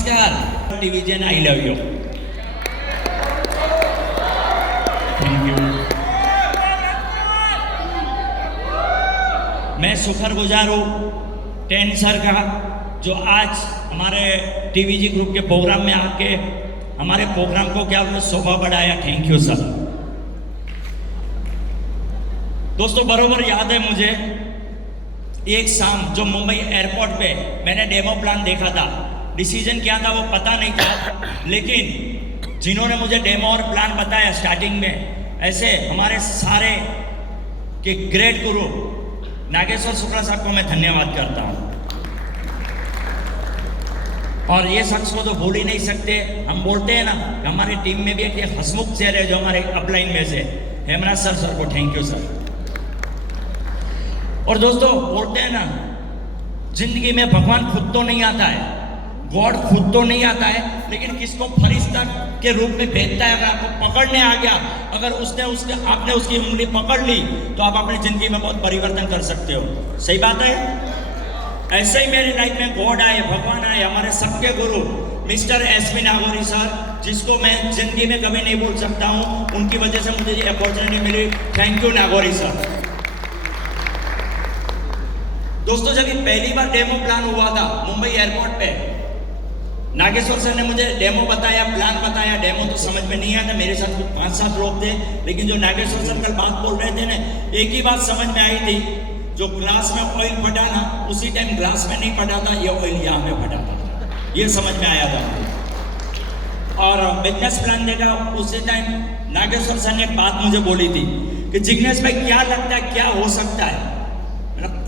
नमस्कार टीवीजन, I love you, thank you. मैं शुक्रगुजार हूँ टेन सर का, जो आज हमारे टीवीजी ग्रुप के प्रोग्राम में आके हमारे प्रोग्राम को क्या उन्होंने शोभा बढ़ाया। Thank you sir. दोस्तों बरोबर याद है मुझे एक शाम जो मुंबई एयरपोर्ट पे मैंने डेमो प्लान देखा था, डिसीजन क्या था वो पता नहीं था, लेकिन जिन्होंने मुझे डेमो और प्लान बताया स्टार्टिंग में, ऐसे हमारे सारे के ग्रेट गुरु नागेश्वर शुक्ला साहब को मैं धन्यवाद करता हूँ। और ये शख्स को तो भूल ही नहीं सकते। हम बोलते हैं ना कि हमारी टीम में भी एक हसमुख चेहरे है जो हमारे अपलाइन में से हेमराज सर को थैंक यू सर। और दोस्तों बोलते हैं ना, जिंदगी में भगवान खुद तो नहीं आता है, गॉड खुद तो नहीं आता है, लेकिन किसको फरिश्ता के रूप में भेजता है। अगर आपको पकड़ने आ गया, अगर आपने उसकी उंगली पकड़ ली, तो आप अपनी जिंदगी में बहुत परिवर्तन कर सकते हो। सही बात है। ऐसे ही मेरी लाइफ में गॉड आए, भगवान आए, हमारे सबके गुरु मिस्टर एसपी नागौरी सर, जिसको मैं जिंदगी में कभी नहीं भूल सकता हूँ। उनकी वजह से मुझे ये अपॉर्चुनिटी मिली। Thank you Nagori sir. दोस्तों जब ये पहली बार डेमो प्लान हुआ था मुंबई एयरपोर्ट पे, नागेश्वर सर ने मुझे डेमो बताया, प्लान बताया। डेमो तो समझ में नहीं आया था, मेरे साथ 5-7 लोग थे, लेकिन जो नागेश्वर सर कल बात बोल रहे थे ना, एक ही बात समझ में आई थी, जो ग्लास में ऑयल फटा ना, उसी टाइम ग्लास में नहीं फटा था, ये ऑयल यहाँ में फटा था, ये समझ में आया था। और बिजनेस प्लान देखा, उसी टाइम नागेश्वर सर ने एक बात मुझे बोली थी कि जिग्नेश भाई क्या लगता है क्या हो सकता है।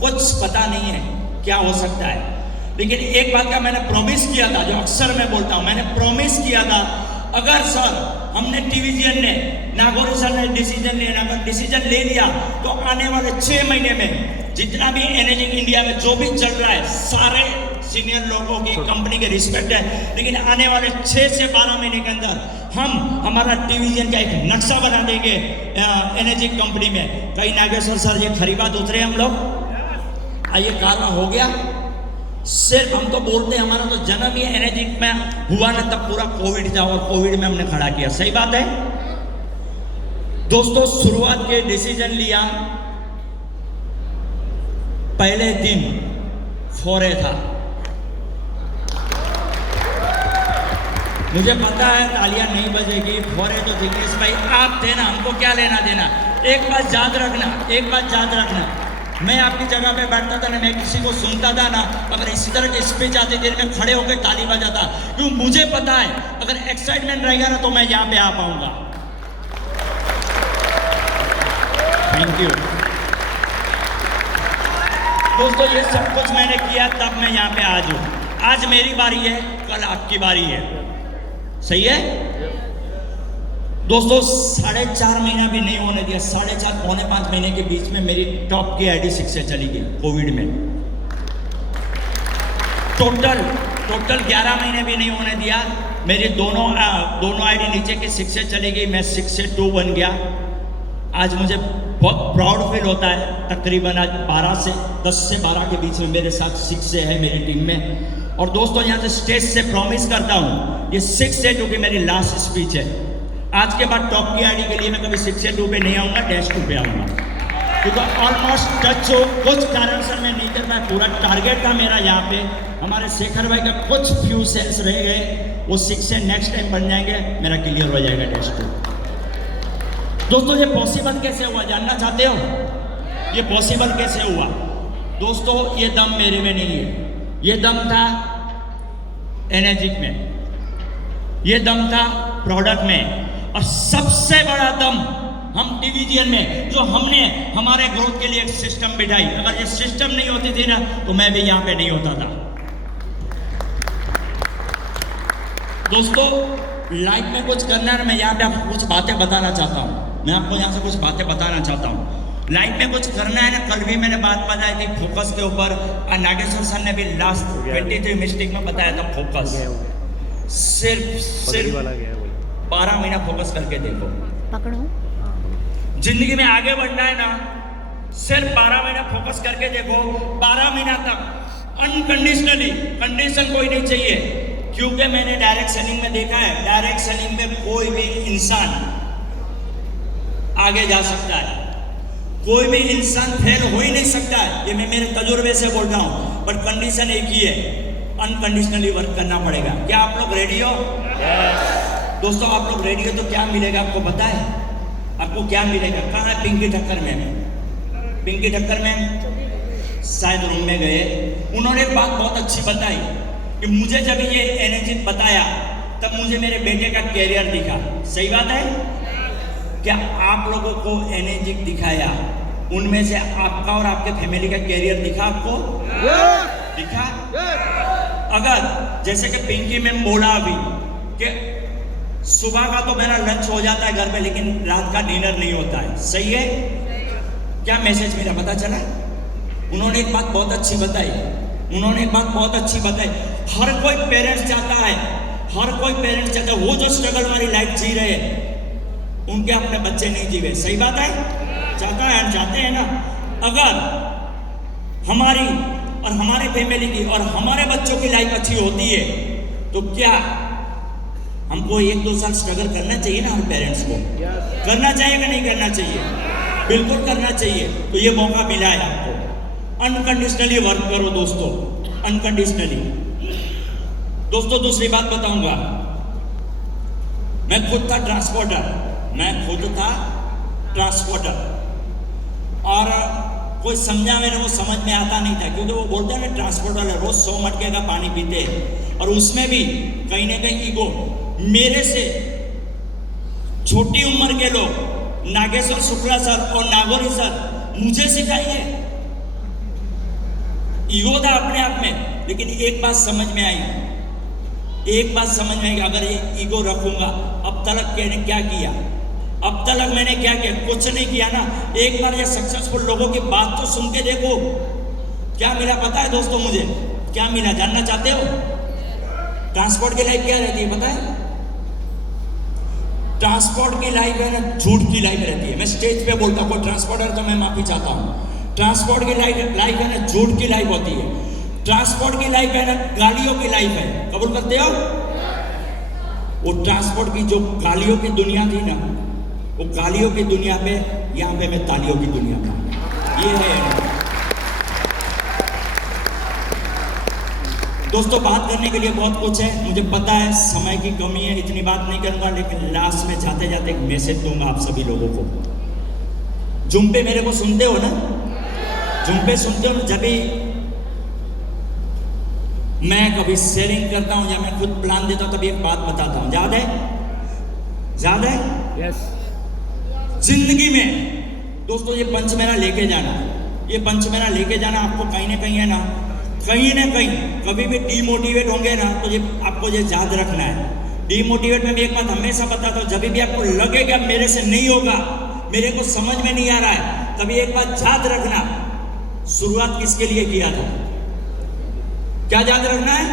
कुछ पता नहीं है क्या हो सकता है, लेकिन एक बात का मैंने प्रॉमिस किया था, जो अक्सर मैं बोलता हूं, मैंने प्रॉमिस किया था, अगर सर हमने टीवीजन ने, नागौरी सर ने डिसीजन लिया, अगर डिसीजन ले लिया, तो आने वाले 6 महीने में जितना भी एनर्जी इंडिया में जो भी चल रहा है, सारे सीनियर लोगों की कंपनी के रिस्पेक्ट है, लेकिन आने वाले 6 से 12 महीने के अंदर हम हमारा टीवीजन का एक नक्शा बना देंगे एनर्जी कंपनी में। कहीं नागेश्वर सर ये खरी बात उतरे हम लोग, ये कारण हो गया। सिर्फ हम तो बोलते हैं, हमारा तो जन्म ही एनर्जी में हुआ ना, तब पूरा कोविड था और कोविड में हमने खड़ा किया। सही बात है दोस्तों। शुरुआत के डिसीजन लिया, पहले दिन फोरे था। मुझे पता है तालियां नहीं बजेगी, फोरे तो जिग्नेश भाई आप थे ना, हमको क्या लेना देना। एक बात याद रखना, एक बात याद रखना, मैं आपकी जगह पे बैठता था ना, मैं किसी को सुनता था ना, अगर इसी तरह की स्पीच आती थी, मैं खड़े होकर ताली बजाता, क्यों मुझे पता है अगर एक्साइटमेंट रहेगा ना तो मैं यहाँ पे आ पाऊंगा। थैंक यू दोस्तों, ये सब कुछ मैंने किया तब मैं यहाँ पे आज हूँ। आज मेरी बारी है, कल आपकी बारी है। सही है दोस्तों। 4.5 महीना भी नहीं होने दिया, 4.5 पौने 5 महीने के बीच में मेरी टॉप की आईडी 6 से चली गई कोविड में। टोटल 11 महीने भी नहीं होने दिया, मेरी दोनों आईडी नीचे की 6 से चली गई, मैं 6 से 2 बन गया। आज मुझे बहुत प्राउड फील होता है। तकरीबन आज 10 से 12 के बीच में मेरे साथ 6 से है मेरी टीम में। और दोस्तों यहाँ से स्टेज से प्रॉमिस करता हूँ, ये 6 से 2 की मेरी लास्ट स्पीच है। आज के बाद टॉप की आईडी के लिए मैं कभी 6 से 2 पे नहीं आऊँगा, -2 पे आऊँगा, क्योंकि ऑलमोस्ट टच हो, कुछ कारण से मैं नहीं कर पाया। पूरा टारगेट था मेरा यहाँ पे, हमारे शेखर भाई का कुछ फ्यू सेल्स रह गए, वो 6 से नेक्स्ट टाइम बन जाएंगे, मेरा क्लियर हो जाएगा -2। दोस्तों ये पॉसिबल कैसे हुआ जानना चाहते हो? ये पॉसिबल कैसे हुआ दोस्तों? ये दम मेरे में नहीं है, ये दम था एनर्जी में, ये दम था प्रोडक्ट में, और सबसे बड़ा दम हम टीवीजन में, जो हमने हमारे ग्रोथ के लिए एक सिस्टम बिठाई। अगर ये सिस्टम नहीं होती थी ना, तो मैं भी यहाँ पे नहीं होता था। दोस्तों लाइफ में कुछ करना है, मैं यहाँ पे आपको कुछ बातें बताना चाहता हूँ, मैं आपको यहाँ से कुछ बातें बताना चाहता हूँ। लाइफ में कुछ करना है ना, कल भी मैंने बात बताई थी फोकस के ऊपर, और नागेश्वर सर ने भी लास्ट 23 मिस्टेक में बताया था फोकस। सिर्फ 12 महीना फोकस करके देखो, पकड़ो। जिंदगी में आगे बढ़ना है ना, सिर्फ 12 महीना फोकस करके देखो। 12 महीना तक अनकंडीशनली, कंडीशन कोई नहीं चाहिए। क्योंकि मैंने डायरेक्ट सेलिंग में देखा है, डायरेक्ट सेलिंग में कोई भी इंसान आगे जा सकता है, कोई भी इंसान फेल हो ही नहीं सकता है। ये मैं मेरे तजुर्बे से बोल रहा हूं। बट कंडीशन एक ही है, अनकंडीशनली वर्क करना पड़ेगा। क्या आप लोग रेडी हो? दोस्तों आप लोग रेडी हो तो क्या मिलेगा आपको पता है? आपको क्या मिलेगा? कहाँ है पिंकी ठक्कर मैम? पिंकी ठक्कर मैम शायद रूम में गए। उन्होंने एक बात बहुत अच्छी बताई कि मुझे जब ये एनर्जी बताया तब मुझे मेरे बेटे का कैरियर दिखा। सही बात है? क्या आप लोगों को एनर्जी दिखाया, उनमें से आपका और आपके फैमिली का कैरियर दिखा आपको? दिखा? अगर जैसे कि पिंकी मैम बोला अभी कि सुबह का तो मेरा लंच हो जाता है घर पे, लेकिन रात का डिनर नहीं होता है। सही है? क्या मैसेज मेरा पता चला? उन्होंने एक बात बहुत अच्छी बताई, उन्होंने एक बात बहुत अच्छी बताई। हर कोई पेरेंट्स चाहता है, हर कोई पेरेंट्स चाहता है वो जो स्ट्रगल वाली लाइफ जी रहे हैं उनके अपने बच्चे नहीं जीवे। सही बात है? चाहते हैं ना। अगर हमारी और हमारे फैमिली की और हमारे बच्चों की लाइफ अच्छी होती है तो क्या हमको 1-2 साल स्ट्रगल करना चाहिए ना? हम पेरेंट्स को करना चाहिए कि नहीं करना चाहिए? बिल्कुल करना चाहिए। तो ये मौका मिला है आपको, अनकंडीशनली वर्क करो दोस्तों, अनकंडीशनली। दोस्तों दूसरी बात बताऊंगा, मैं खुद था ट्रांसपोर्टर, और कोई समझा मेरे को समझ में आता नहीं था, क्योंकि वो बोलते हैं ना ट्रांसपोर्ट वाले रोज 100 मटके का पानी पीते हैं, और उसमें भी कहीं ना कहीं ईगो। मेरे से छोटी उम्र के लोग नागेश्वर शुक्ला सर और नागौरी सर मुझे सिखाइए। ईगो था अपने आप में, लेकिन एक बात समझ में आई, अगर ये ईगो रखूंगा, अब तक मैंने क्या किया? अब तक मैंने क्या किया? कुछ नहीं किया ना। एक बार ये सक्सेसफुल लोगों की बात तो सुन के देखो, क्या मिला पता है दोस्तों? मुझे क्या मिला जानना चाहते हो? ट्रांसपोर्ट की लाइफ क्या रहती है पता है? ट्रांसपोर्ट की लाइफ है ना, झूठ की लाइफ रहती है। मैं स्टेज पे बोलता हूँ, कोई ट्रांसपोर्टर तो मैं माफी चाहता हूँ। ट्रांसपोर्ट की लाइफ है ना, झूठ की लाइफ होती है। ट्रांसपोर्ट की लाइफ है ना, गालियों की लाइफ है। कबूल करते हो? वो ट्रांसपोर्ट की जो गालियों की दुनिया थी ना, वो गालियों की दुनिया पे, यहाँ पे मैं तालियों की दुनिया था। ये है दोस्तों। बात करने के लिए बहुत कुछ है, मुझे पता है समय की कमी है, इतनी बात नहीं करूंगा, लेकिन लास्ट में जाते जाते एक मैसेज दूंगा आप सभी लोगों को। जुम्पे मेरे को सुनते हो ना? जुम्पे सुनते हो ना? जब भी मैं कभी शेयरिंग करता हूं या मैं खुद प्लान देता हूं तभी एक बात बताता हूं, याद है? यस। जिंदगी में दोस्तों ये पंच मेरा लेके जाना, आपको कहीं ना कहीं है ना, कभी भी डीमोटिवेट होंगे ना, तो ये आपको ये याद रखना है। डीमोटिवेट में भी एक बात हमेशा बताता हूं, जब भी आपको लगेगा मेरे से नहीं होगा, मेरे को समझ में नहीं आ रहा है, तभी एक बात याद रखना, शुरुआत किसके लिए किया था? क्या याद रखना है?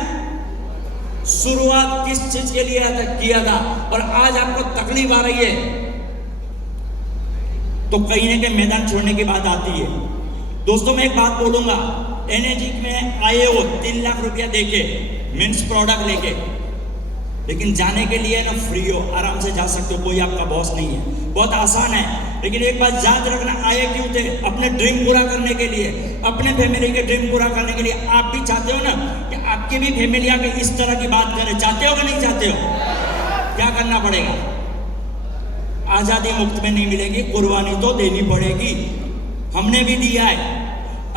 शुरुआत किस चीज के लिए किया था, और आज आपको तकलीफ आ रही है तो कहीं ना कहीं मैदान छोड़ने की बात आती है। दोस्तों मैं एक बात बोलूंगा, एनर्जी में आए हो 3 लाख रुपया देके, मीन्स प्रोडक्ट लेके, लेकिन जाने के लिए ना फ्री हो, आराम से जा सकते हो, कोई आपका बॉस नहीं है, बहुत आसान है। लेकिन एक बात याद रखना, आए क्यों थे? अपने ड्रीम पूरा करने के लिए, अपने फैमिली के ड्रीम पूरा करने के लिए। आप भी चाहते हो ना कि आपकी भी फैमिली आके इस तरह की बात करे? चाहते हो कि नहीं चाहते हो? क्या करना पड़ेगा? आजादी मुफ्त में नहीं मिलेगी, कुर्बानी तो देनी पड़ेगी। हमने भी दिया है,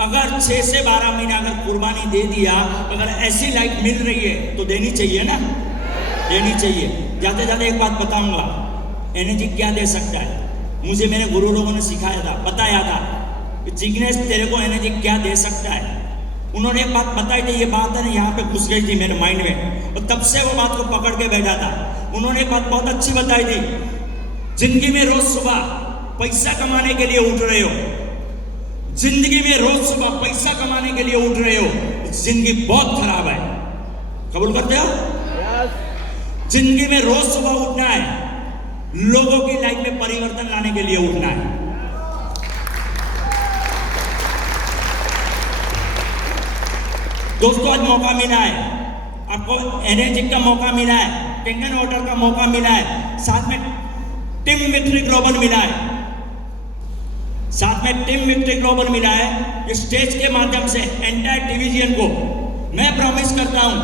अगर 6 से 12 महीना अगर कुर्बानी दे दिया, अगर ऐसी लाइफ मिल रही है तो देनी चाहिए ना, देनी चाहिए। जाते जाते एक बात बताऊंगा, एनर्जी क्या दे सकता है? मुझे मेरे गुरु लोगों ने सिखाया था, बताया था कि जिग्नेश तेरे को एनर्जी क्या दे सकता है। उन्होंने एक बात बताई थी, ये बात है ना यहाँ पे घुस गई थी मेरे माइंड में, और तब से वो बात को पकड़ के बैठा था। उन्होंने एक बात बहुत अच्छी बताई थी, जिंदगी में रोज सुबह पैसा कमाने के लिए उठ रहे हो, जिंदगी में रोज सुबह पैसा कमाने के लिए उठ रहे हो, जिंदगी बहुत खराब है। कबूल करते हो? जिंदगी में रोज सुबह उठना है, लोगों की लाइफ में परिवर्तन लाने के लिए उठना है। दोस्तों आज मौका मिला है, आपको एनर्जी का मौका मिला है, टेंगन वाटर का मौका मिला है, साथ में टीम विक्ट्री ग्लोबल मिला है, साथ में टीम विक्ट्री ग्लोबल मिला है। इस स्टेज के माध्यम से एंटायर डिवीजन को मैं प्रॉमिस करता हूं,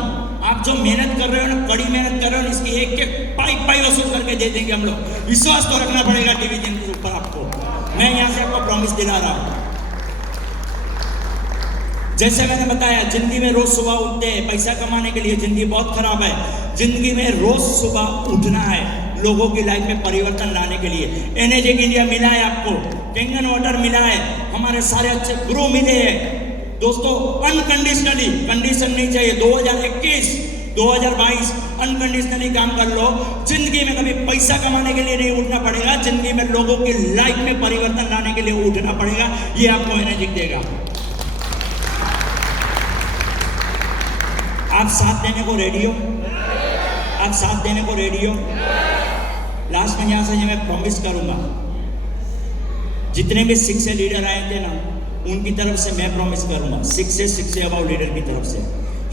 आप जो मेहनत कर रहे हो ना, कड़ी मेहनत कर रहे हो, इसकी एक एक पाई वसूल करके दे देंगे हम लोग। विश्वास तो रखना पड़ेगा डिवीजन के ऊपर आपको, मैं यहां से आपको प्रॉमिस दिला रहा हूं। जैसे मैंने बताया, जिंदगी में रोज सुबह उठते हैं पैसा कमाने के लिए, जिंदगी बहुत खराब है। जिंदगी में रोज सुबह उठना है, लोगों की लाइफ में परिवर्तन लाने के लिए। एनर्जी इंडिया मिला है आपको, टेंगन वाटर मिला है, हमारे सारे अच्छे गुरु मिले हैं दोस्तों। अनकंडीशनली, कंडीशन नहीं चाहिए। 2021 2022 अनकंडीशनली काम कर लो। जिंदगी में कभी पैसा कमाने के लिए नहीं उठना पड़ेगा, जिंदगी में लोगों की लाइफ में परिवर्तन लाने के लिए उठना पड़ेगा। ये आपको एनर्जी देगा। आप साथ देने को रेडी हो? आप साथ देने को रेडी हो? लास्ट में यहां से मैं प्रॉमिस करूंगा, जितने भी 6 से लीडर आए थे ना, उनकी तरफ से मैं प्रॉमिस करूंगा, 6 से अबाउट लीडर की तरफ से,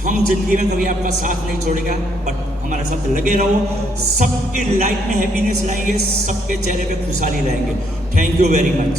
हम जिंदगी में कभी आपका साथ नहीं छोड़ेगा, बट हमारे साथ लगे रहो। सबकी लाइफ में हैप्पीनेस लाएंगे, सबके चेहरे पे खुशहाली लाएंगे। Thank you very much.